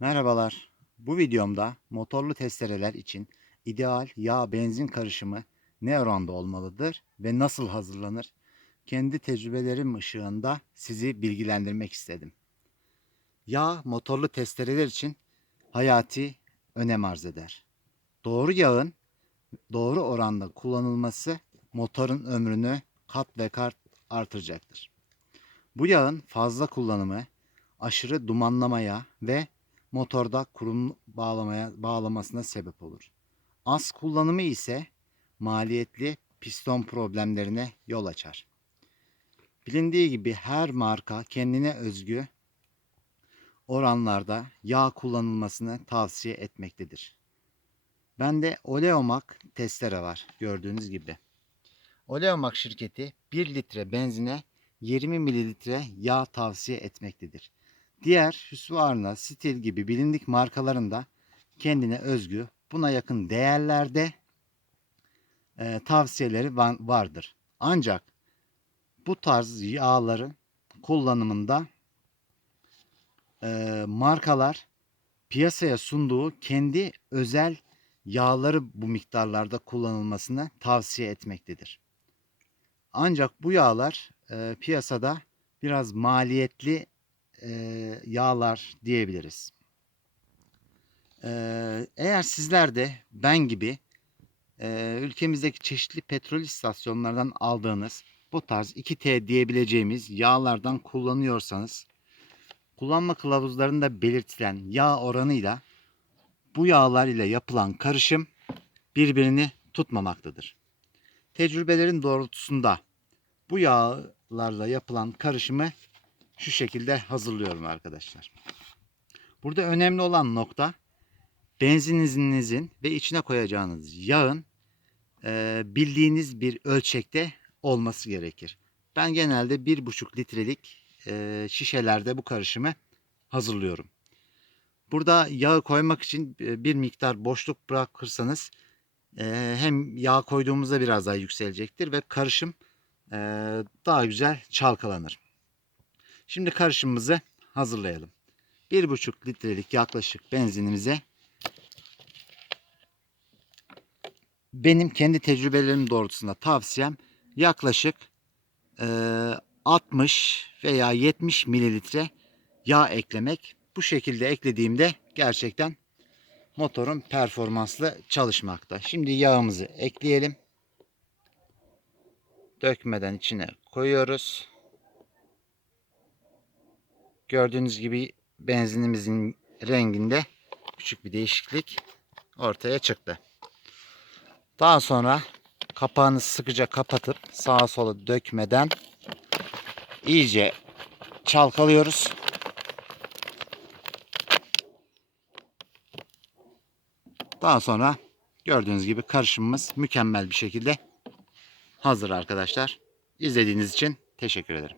Merhabalar. Bu videomda motorlu testereler için ideal yağ benzin karışımı ne oranda olmalıdır ve nasıl hazırlanır? Kendi tecrübelerim ışığında sizi bilgilendirmek istedim. Yağ motorlu testereler için hayati önem arz eder. Doğru yağın doğru oranda kullanılması motorun ömrünü kat ve kat artıracaktır. Bu yağın fazla kullanımı aşırı dumanlamaya ve motorda kurum bağlamaya bağlamasına sebep olur. Az kullanımı ise maliyetli piston problemlerine yol açar. Bilindiği gibi her marka kendine özgü oranlarda yağ kullanılmasını tavsiye etmektedir. Bende Oleomac testere var gördüğünüz gibi. Oleomac şirketi 1 litre benzine 20 mililitre yağ tavsiye etmektedir. Diğer Husqvarna, Stil gibi bilindik markalarında kendine özgü buna yakın değerlerde e, tavsiyeleri va- vardır. Ancak bu tarz yağların kullanımında e, markalar piyasaya sunduğu kendi özel yağları bu miktarlarda kullanılmasını tavsiye etmektedir. Ancak bu yağlar e, piyasada biraz maliyetli e, yağlar diyebiliriz. E, eğer sizler de ben gibi e, ülkemizdeki çeşitli petrol istasyonlarından aldığınız bu tarz 2T diyebileceğimiz yağlardan kullanıyorsanız kullanma kılavuzlarında belirtilen yağ oranıyla bu yağlar ile yapılan karışım birbirini tutmamaktadır. Tecrübelerin doğrultusunda bu yağlarla yapılan karışımı şu şekilde hazırlıyorum arkadaşlar. Burada önemli olan nokta benzininizin ve içine koyacağınız yağın e, bildiğiniz bir ölçekte olması gerekir. Ben genelde 1,5 litrelik e, şişelerde bu karışımı hazırlıyorum. Burada yağı koymak için e, bir miktar boşluk bırakırsanız e, hem yağ koyduğumuzda biraz daha yükselecektir ve karışım e, daha güzel çalkalanır. Şimdi karışımımızı hazırlayalım. 1,5 litrelik yaklaşık benzinimize benim kendi tecrübelerim doğrultusunda tavsiyem yaklaşık e, 60 veya 70 mililitre yağ eklemek. Bu şekilde eklediğimde gerçekten motorun performanslı çalışmakta. Şimdi yağımızı ekleyelim. Dökmeden içine koyuyoruz. Gördüğünüz gibi benzinimizin renginde küçük bir değişiklik ortaya çıktı. Daha sonra kapağını sıkıca kapatıp sağa sola dökmeden iyice çalkalıyoruz. Daha sonra gördüğünüz gibi karışımımız mükemmel bir şekilde hazır arkadaşlar. İzlediğiniz için teşekkür ederim.